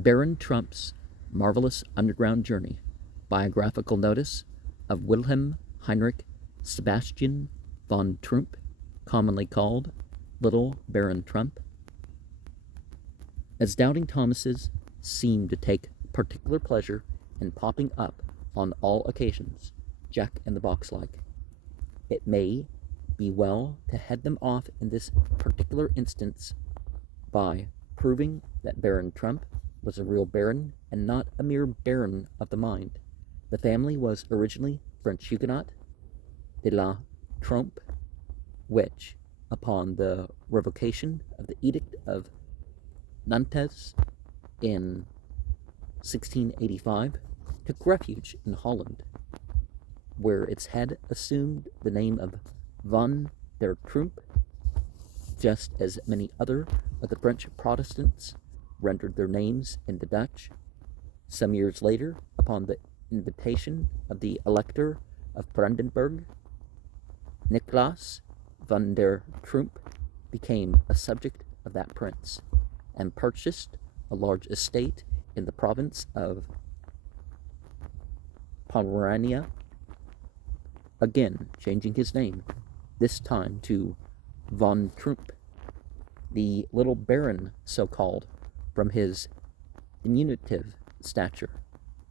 Baron Trump's Marvelous Underground Journey, Biographical Notice of Wilhelm Heinrich Sebastian von Troomp, commonly called Little Baron Trump. As Doubting Thomases seem to take particular pleasure in popping up on all occasions, Jack in the Box like, it may be well to head them off in this particular instance by proving that Baron Trump was a real baron and not a mere baron of the mind. The family was originally French Huguenot de la Troomp, which, upon the revocation of the Edict of Nantes in 1685, took refuge in Holland, where its head assumed the name of Van der Troomp, just as many other of the French Protestants rendered their names into Dutch. Some years later, upon the invitation of the Elector of Brandenburg, Nicholas van der Troomp became a subject of that prince, and purchased a large estate in the province of Pomerania, again changing his name, this time to von Troomp. The little baron, so called from his diminutive stature,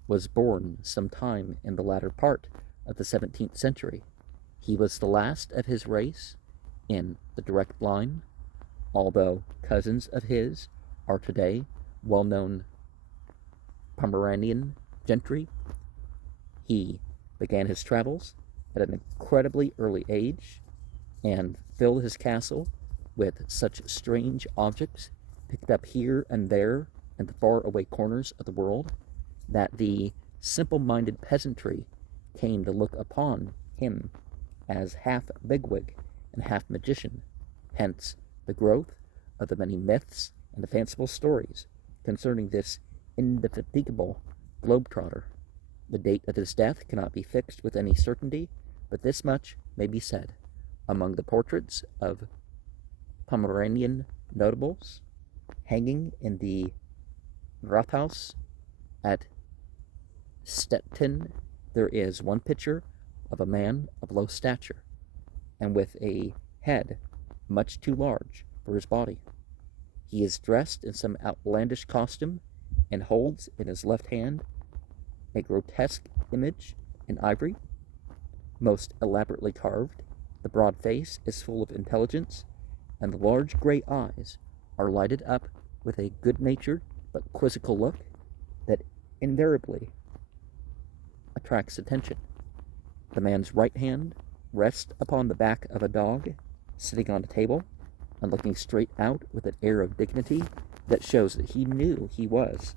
was born some time in the latter part of the 17th century. He was the last of his race in the direct line, although cousins of his are today well-known Pomeranian gentry. He began his travels at an incredibly early age and filled his castle with such strange objects picked up here and there in the far-away corners of the world that the simple-minded peasantry came to look upon him as half bigwig and half magician, hence the growth of the many myths and the fanciful stories concerning this indefatigable globetrotter. The date of his death cannot be fixed with any certainty, but this much may be said. Among the portraits of Pomeranian notables hanging in the Rathaus at Stettin, there is one picture of a man of low stature and with a head much too large for his body. He is dressed in some outlandish costume and holds in his left hand a grotesque image in ivory, most elaborately carved. The broad face is full of intelligence, and the large gray eyes are lighted up with a good-natured but quizzical look that invariably attracts attention. The man's right hand rests upon the back of a dog sitting on a table and looking straight out with an air of dignity that shows that he knew he was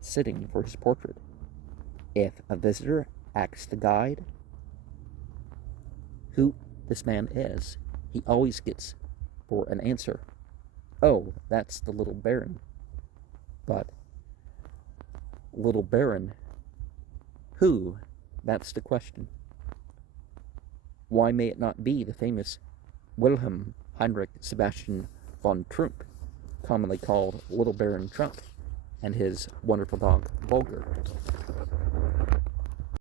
sitting for his portrait. If a visitor asks the guide who this man is, he always gets for an answer, "Oh, that's the little baron." But little baron who? That's the question. Why may it not be the famous Wilhelm Heinrich Sebastian von Troomp, commonly called Little Baron Trump, and his wonderful dog, Bulger?